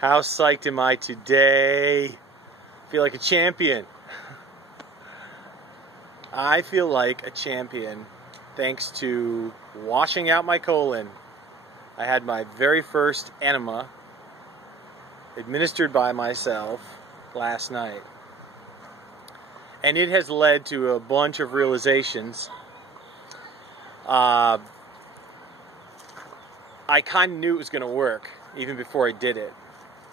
How psyched am I today? Feel like a champion. I feel like a champion thanks to washing out my colon. I had my very first enema administered by myself last night. And it has led to a bunch of realizations. I kind of knew it was going to work even before I did it.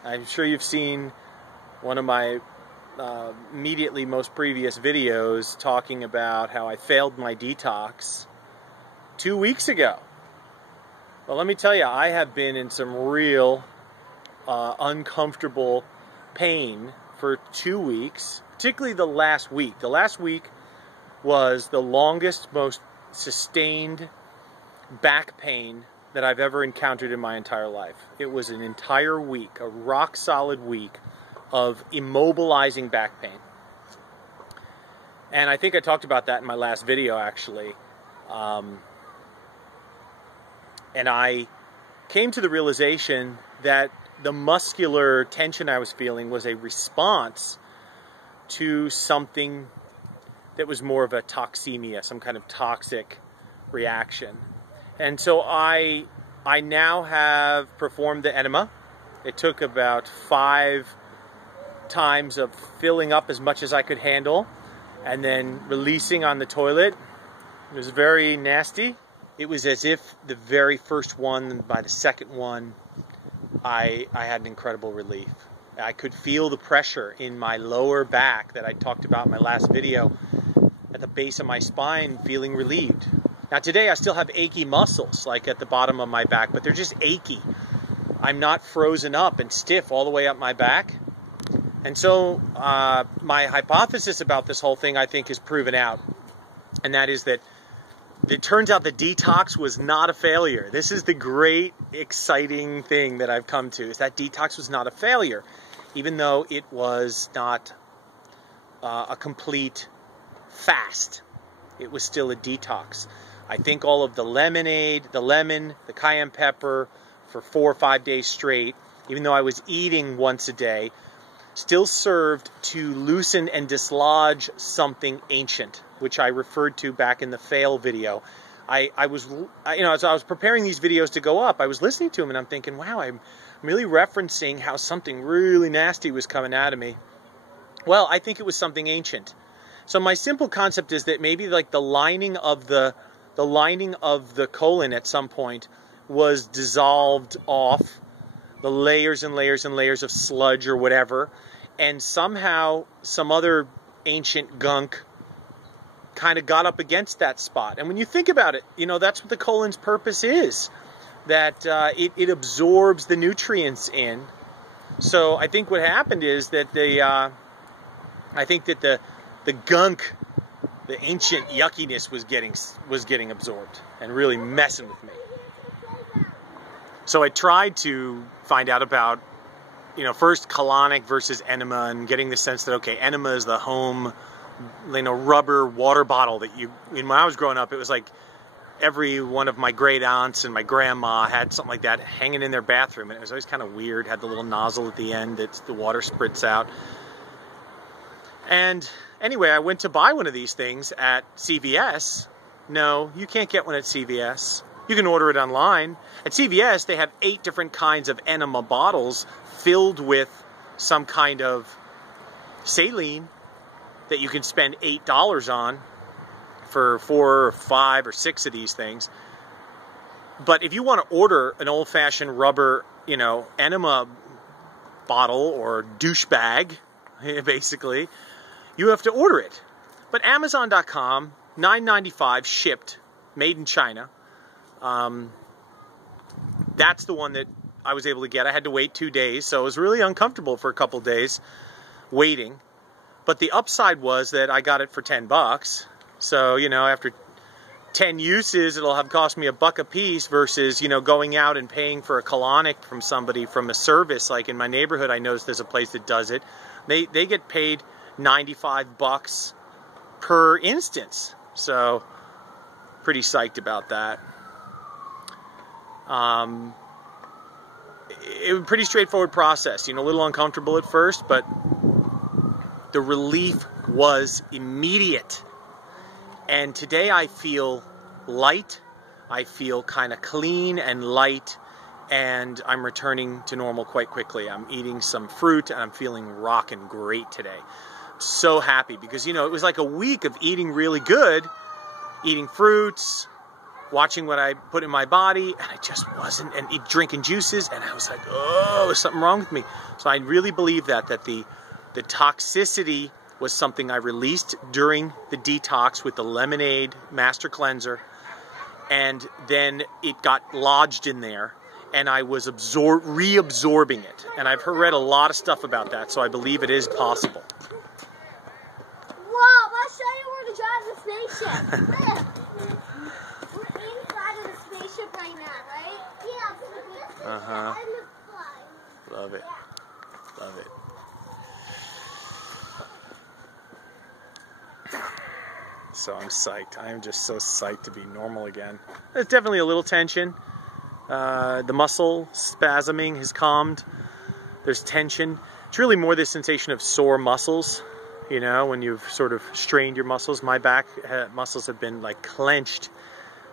I'm sure you've seen one of my immediately most previous videos talking about how I failed my detox 2 weeks ago. Well, let me tell you, I have been in some real uncomfortable pain for 2 weeks, particularly the last week. The last week was the longest, most sustained back pain that I've ever encountered in my entire life. It was an entire week, a rock-solid week of immobilizing back pain. And I think I talked about that in my last video, actually. And I came to the realization that the muscular tension I was feeling was a response to something that was more of a toxemia, some kind of toxic reaction. And so I now have performed the enema. It took about 5 times of filling up as much as I could handle and then releasing on the toilet. It was very nasty. It was as if the very first one, by the second one, I had an incredible relief. I could feel the pressure in my lower back that I talked about in my last video, at the base of my spine, feeling relieved. Now today I still have achy muscles, like at the bottom of my back, but they're just achy. I'm not frozen up and stiff all the way up my back. And so my hypothesis about this whole thing, I think, is proven out. And that is that it turns out the detox was not a failure. This is the great, exciting thing that I've come to, is that detox was not a failure, even though it was not a complete fast. It was still a detox. I think all of the lemonade, the lemon, the cayenne pepper for 4 or 5 days straight, even though I was eating once a day, still served to loosen and dislodge something ancient, which I referred to back in the fail video. As I was preparing these videos to go up, I was listening to them and I'm thinking, wow, I'm really referencing how something really nasty was coming out of me. Well, I think it was something ancient. So my simple concept is that maybe like the lining of the colon at some point was dissolved off, the layers and layers and layers of sludge or whatever, and somehow some other ancient gunk kind of got up against that spot. And when you think about it, that's what the colon's purpose is, that it absorbs the nutrients in. So I think what happened is that the gunk, the ancient yuckiness was getting absorbed and really messing with me. So I tried to find out about, first colonic versus enema, and getting the sense that, okay, enema is the home, rubber water bottle that when I was growing up, it was like every one of my great aunts and my grandma had something like that hanging in their bathroom, and it was always kind of weird, had the little nozzle at the end that the water spritz out. And anyway, I went to buy one of these things at CVS. No, you can't get one at CVS. You can order it online. At CVS, they have 8 different kinds of enema bottles filled with some kind of saline that you can spend $8 on for 4 or 5 or 6 of these things. But if you want to order an old-fashioned rubber, enema bottle or douche bag, basically, you have to order it. But Amazon.com, $9.95 shipped, made in China. That's the one that I was able to get. I had to wait 2 days, so it was really uncomfortable for a couple days waiting. But the upside was that I got it for $10. So, after 10 uses, it'll have cost me $1 a piece versus, going out and paying for a colonic from somebody from a service. Like in my neighborhood, I noticed there's a place that does it. They get paid $95 per instance. So, pretty psyched about that. it was a pretty straightforward process. You know, a little uncomfortable at first, but the relief was immediate. And today I feel light. I feel kind of clean and light, and I'm returning to normal quite quickly. I'm eating some fruit, and I'm feeling rockin' great today. So happy because, you know, it was like a week of eating really good, eating fruits, watching what I put in my body, and I just wasn't, and drinking juices, and I was like, oh, there's something wrong with me. So I really believe that the toxicity was something I released during the detox with the lemonade master cleanser, and then it got lodged in there, and I was reabsorbing it. And I've read a lot of stuff about that, so I believe it is possible. Whoa, I'll show you where to drive the spaceship. We're inside of the spaceship right now, right? Yeah. Uh-huh. Love it. Love it. So I'm psyched. I am just so psyched to be normal again. There's definitely a little tension. The muscle spasming has calmed. There's tension. It's really more this sensation of sore muscles, you know, when you've sort of strained your muscles. My back muscles have been like clenched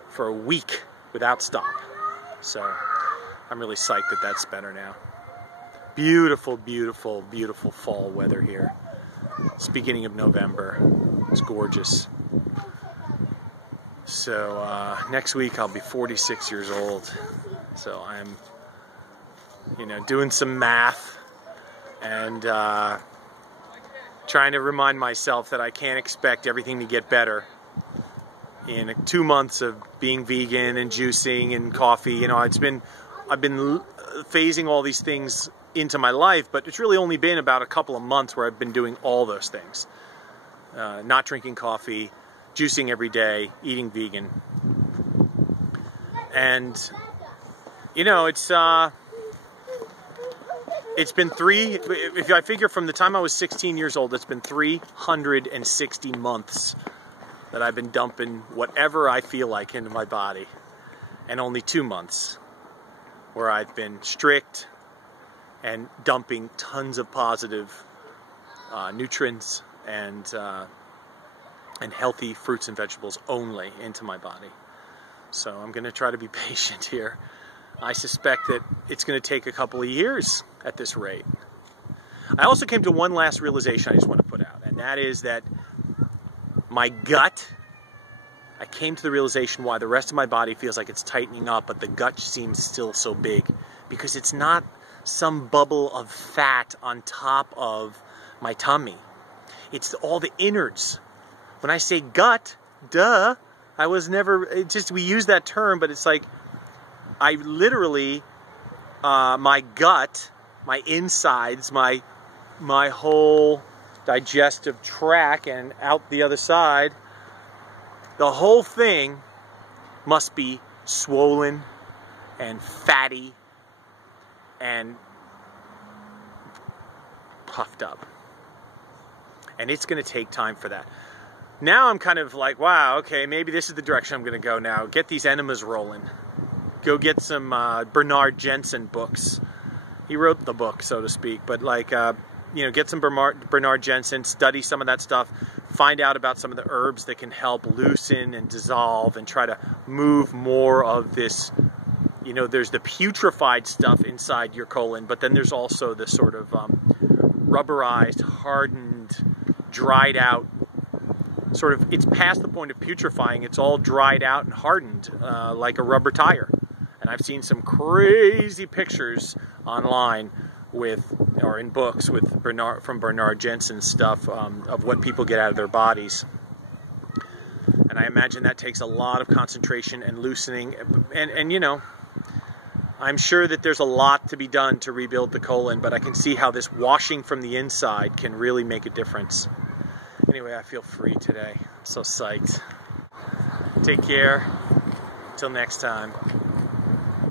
for a week without stop. So I'm really psyched that that's better now. Beautiful, beautiful, beautiful fall weather here. It's beginning of November. It's gorgeous. So next week I'll be 46 years old. So I'm, you know, doing some math and trying to remind myself that I can't expect everything to get better in 2 months of being vegan and juicing and coffee. You know, I've been phasing all these things into my life, but it's really only been about a couple of months where I've been doing all those things. Not drinking coffee, juicing every day, eating vegan. And, you know, it's been if I figure from the time I was 16 years old, it's been 360 months that I've been dumping whatever I feel like into my body. And only 2 months where I've been strict and dumping tons of positive nutrients and healthy fruits and vegetables only into my body. So I'm going to try to be patient here. I suspect that it's going to take a couple of years at this rate. I also came to one last realization I just want to put out, and that is that my gut, I came to the realization why the rest of my body feels like it's tightening up, but the gut seems still so big, because it's not some bubble of fat on top of my tummy. It's all the innards. When I say gut, duh, I was never, we use that term, but it's like, I literally, my gut, my insides, my whole digestive tract and out the other side, the whole thing must be swollen and fatty and puffed up. And it's going to take time for that. Now I'm kind of like, wow, okay, maybe this is the direction I'm going to go now. Get these enemas rolling. Go get some Bernard Jensen books. He wrote the book, so to speak. But like, you know, get some Bernard Jensen, study some of that stuff, find out about some of the herbs that can help loosen and dissolve and try to move more of this. You know, there's the putrefied stuff inside your colon, but then there's also the sort of rubberized, hardened, dried out, sort of, it's past the point of putrefying. It's all dried out and hardened like a rubber tire. And I've seen some crazy pictures online or in books from Bernard Jensen stuff of what people get out of their bodies. And I imagine that takes a lot of concentration and loosening. And you know, I'm sure that there's a lot to be done to rebuild the colon, but I can see how this washing from the inside can really make a difference. Anyway, I feel free today. I'm so psyched. Take care. Till next time.